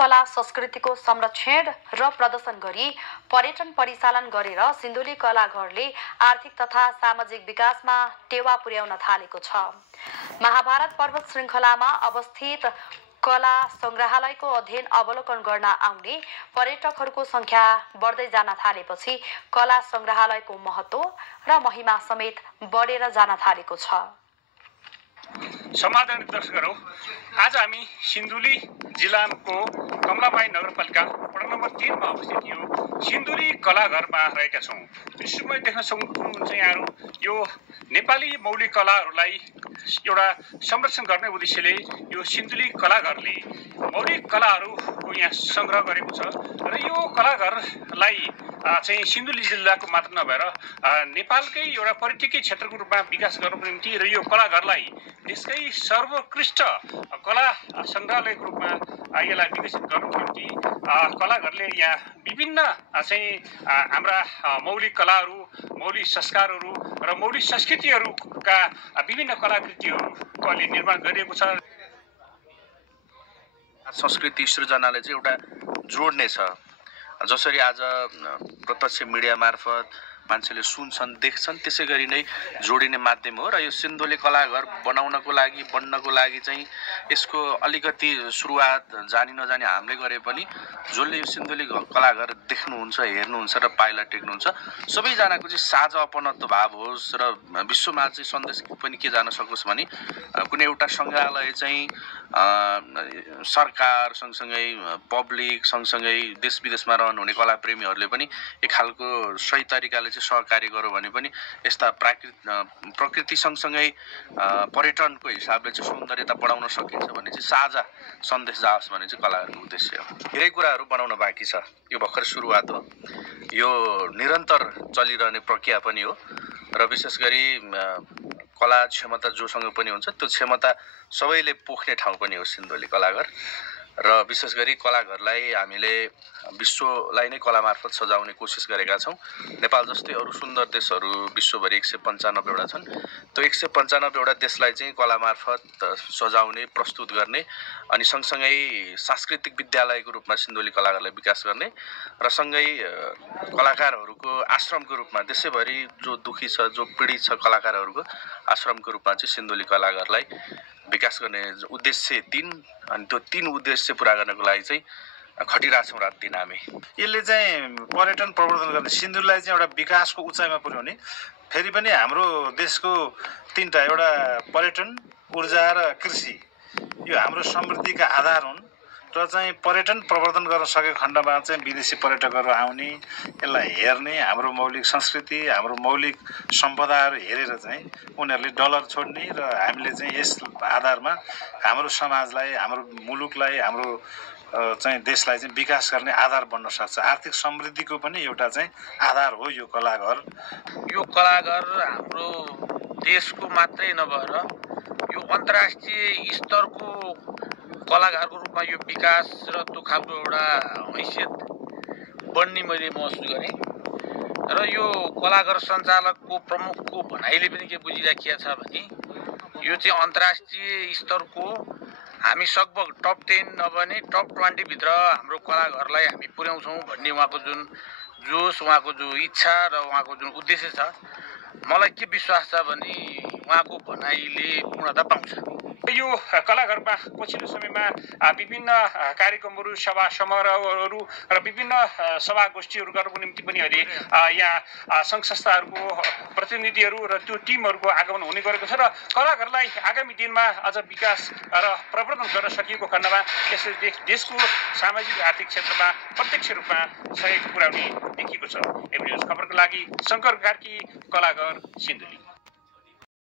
कला संस्कृतिको संरक्षण र प्रदर्शन गरी पर्यटन परिचालन गरेर सिन्धुली कलाघरले आर्थिक तथा सामाजिक विकासमा टेवा पुर्याउन थालेको छ। महाभारत पर्वत श्रृङ्खलामा अवस्थित कला संग्रहालयको अध्ययन अवलोकन गर्न आउने पर्यटकहरूको संख्या बढ्दै जान थालेपछि कला संग्रहालयको महत्त्व र महिमा समेत बढेर जान थालेको छ। समाधान दर्शकहरू, आज हामी सिन्धुली जिल्लाको कमलाबाई नगरपालिका वडा नम्बर 3 मा अवस्थित यो सिन्धुली कलाघरमा रहेका छौँ। दृश्यमा देख्न सक्नुहुन्छ यहाँहरू, यो नेपाली मौलिक कलाहरूलाई एउटा संरक्षण गर्ने उद्देश्यले यो सिन्धुली कलाघरले मौलिक कलाहरूको यहाँ संग्रह गरेको छ र यो कलाघरलाई चाहिँ सिन्धुली जिल्लाको मात्र नभएर नेपालकै एउटा पर्यटकीय क्षेत्रको रूपमा विकास गर्नको निम्ति र यो कलाघरलाई देशकै सर्वोत्कृष्ट कला सङ्ग्रहालयको रूपमा यसलाई विकसित गर्नको निम्ति कलाघरले यहाँ विभिन्न चाहिँ हाम्रा मौलिक कलाहरू, मौलिक संस्कारहरू र मौलिक संस्कृतिहरूका विभिन्न कलाकृतिहरूको अहिले निर्माण गरिएको छ। संस्कृति सृजनाले चाहिँ एउटा जोड्ने छ। जसरी आज प्रत्यक्ष मिडिया मार्फत मान्छेले सुन्छन्, देख्छन्, त्यसै गरी नै जोडिने माध्यम हो। र यो सिन्धुली कलाघर बनाउनको लागि, बन्नको लागि चाहिँ यसको अलिकति सुरुवात जानी नजानी हामीले गरे पनि जसले यो सिन्धुली कलाघर देख्नुहुन्छ, हेर्नुहुन्छ र पाइला टेक्नुहुन्छ, सबैजनाको चाहिँ साझा अपनत्व भाव होस् र विश्वमा चाहिँ सन्देश पनि के जान सकोस् भने कुनै एउटा सङ्ग्रहालय चाहिँ सरकार सँगसँगै पब्लिक सँगसँगै देश विदेशमा रहनुहुने कलाप्रेमीहरूले पनि एक खालको सही तरिकाले सहकार्य गर्यो भने पनि यस्ता प्रकृति सँगसँगै पर्यटनको हिसाबले चाहिँ सौन्दर्यता बढाउन सकिन्छ भने चाहिँ साझा सन्देश जाओस् भने चाहिँ कलाहरूको उद्देश्य हो। धेरै कुराहरू बनाउन बाँकी छ। यो भर्खर सुरुवात हो। यो निरन्तर चलिरहने प्रक्रिया पनि हो र विशेष गरी कला क्षमता जोसँग पनि हुन्छ त्यो क्षमता सबैले पोख्ने ठाउँ पनि हो सिन्धुली कलाघर। र विशेष गरी कलाघरलाई हामीले विश्वलाई नै कला मार्फत सजाउने कोसिस गरेका छौँ। नेपाल जस्तै अरू सुन्दर देशहरू विश्वभरि 195 वटा छन्। त्यो 195 वटा देशलाई चाहिँ कला मार्फत सजाउने, प्रस्तुत गर्ने अनि सँगसँगै सांस्कृतिक विद्यालयको रूपमा सिन्धुली कलाघरलाई विकास गर्ने र सँगै कलाकारहरूको आश्रमको रूपमा देशैभरि जो दुखी छ, जो पीडित छ कलाकारहरूको आश्रमको रूपमा चाहिँ सिन्धुली कलाघरलाई विकास गर्ने उद्देश्य 3 अनि त्यो 3 उद्देश्य पुरा गर्नको लागि चाहिँ खटिरहेछौँ रात दिन हामी। यसले चाहिँ पर्यटन प्रवर्धन गर्ने, सिन्धुलीलाई चाहिँ एउटा विकासको उचाइमा पुर्याउने, फेरि पनि हाम्रो देशको 3टा एउटा पर्यटन, ऊर्जा र कृषि यो हाम्रो समृद्धिका आधार हुन् र चाहिँ पर्यटन प्रवर्धन गर्न सकेको खण्डमा चाहिँ विदेशी पर्यटकहरू आउने, यसलाई हेर्ने, हाम्रो मौलिक संस्कृति, हाम्रो मौलिक सम्पदाहरू हेरेर चाहिँ उनीहरूले डलर छोड्ने र हामीले चाहिँ यस आधारमा हाम्रो समाजलाई, हाम्रो मुलुकलाई, हाम्रो चाहिँ देशलाई चाहिँ विकास गर्ने आधार बन्न सक्छ। आर्थिक समृद्धिको पनि एउटा चाहिँ आधार हो यो कलाघर। यो कलाघर हाम्रो देशको मात्रै नभएर यो अन्तर्राष्ट्रिय स्तरको कलाकारको रूपमा यो विकास र त्यो खालको एउटा हैसियत बढ्ने मैले महसुस गरेँ। र यो कलाघर सञ्चालकको प्रमुखको भनाइले पनि के बुझिराखिया छ भने यो चाहिँ अन्तर्राष्ट्रिय स्तरको हामी लगभग टप 10 नभने टप 20 भित्र हाम्रो कलाघरलाई हामी पुर्याउँछौँ भन्ने उहाँको जुन जोस, उहाँको जो इच्छा र उहाँको जुन उद्देश्य छ, मलाई के विश्वास छ भने उहाँको भनाइले पूर्णता पाउँछ। यो कलाघरमा पछिल्लो समयमा विभिन्न कार्यक्रमहरू, सभा समारोहहरू र विभिन्न सभा गोष्ठीहरू गर्नको निम्ति पनि अहिले यहाँ सङ्घ संस्थाहरूको प्रतिनिधिहरू र त्यो टिमहरूको आगमन हुने गरेको छ र कलाघरलाई आगामी दिनमा अझ विकास र प्रवर्धन गर्न सकिएको खण्डमा यसले देशको सामाजिक आर्थिक क्षेत्रमा प्रत्यक्ष रूपमा सहयोग पुर्याउने देखिएको छ। एभ्री न्युज खबरको लागि शङ्कर कार्की, कलाघर, सिन्धुली।